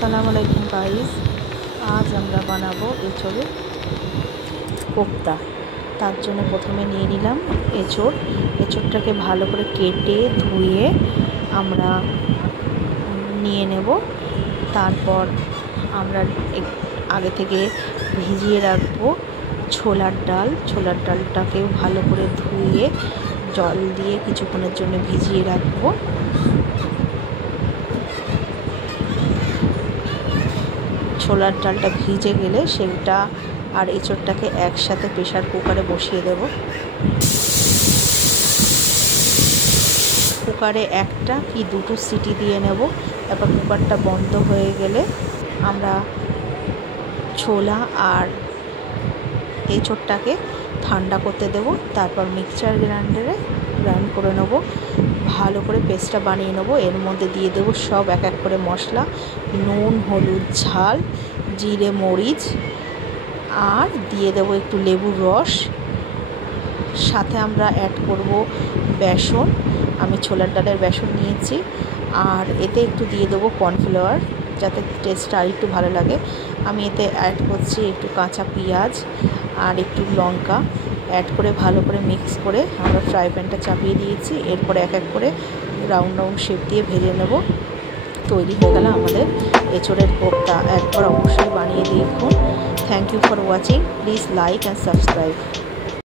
আসসালামু আলাইকুম গাইস, আজ আমরা বানাবো এঁচোড়ের কোপ্তা। তার জন্য প্রথমে নিয়ে নিলাম এঁচোড়টাকে ভালো করে কেটে ধুয়ে আমরা নিয়ে নেব। তারপর আমরা আগে থেকে ভিজিয়ে রাখবো ছোলার ডালটাকেও ভালো করে ধুয়ে জল দিয়ে কিছুক্ষণের জন্য ভিজিয়ে রাখবো। ছোলার ডালটা ভিজে গেলে সেটা আর এঁচোড়টাকে একসাথে প্রেসার কুকারে বসিয়ে দেব। কুকারে একটা কি দুটো সিটি দিয়ে নেব। তারপর কুকারটা বন্ধ হয়ে গেলে আমরা ছোলা আর এঁচোড়টাকে ঠান্ডা করতে দেব। তারপর মিক্সচার গ্রাইন্ডারে গ্রাইন্ড করে নেব, ভালো করে পেস্টটা বানিয়ে নেব। এর মধ্যে দিয়ে দেবো সব এক এক করে মশলা, নুন, হলুদ, ঝাল, জিরে, মরিচ, আর দিয়ে দেবো একটু লেবুর রস। সাথে আমরা অ্যাড করব বেসন। আমি ছোলার ডালের বেসন নিয়েছি। আর এতে একটু দিয়ে দেবো কর্নফ্লাওয়ার, যাতে টেস্টটা আর একটু ভালো লাগে। আমি এতে অ্যাড করছি একটু কাঁচা পেঁয়াজ আর একটু লঙ্কা। অ্যাড করে ভালো করে মিক্স করে আমরা ফ্রাই প্যানটা চাপিয়ে দিয়েছি। এরপরে এক এক করে রাউন্ড শেপ দিয়ে ভেজে নেব। তৈরি হয়ে গেল আমাদের এঁচোড়ের কোপ্তা। একবার অবশ্যই বানিয়ে দেখুন। Thank you for watching. Please like and subscribe.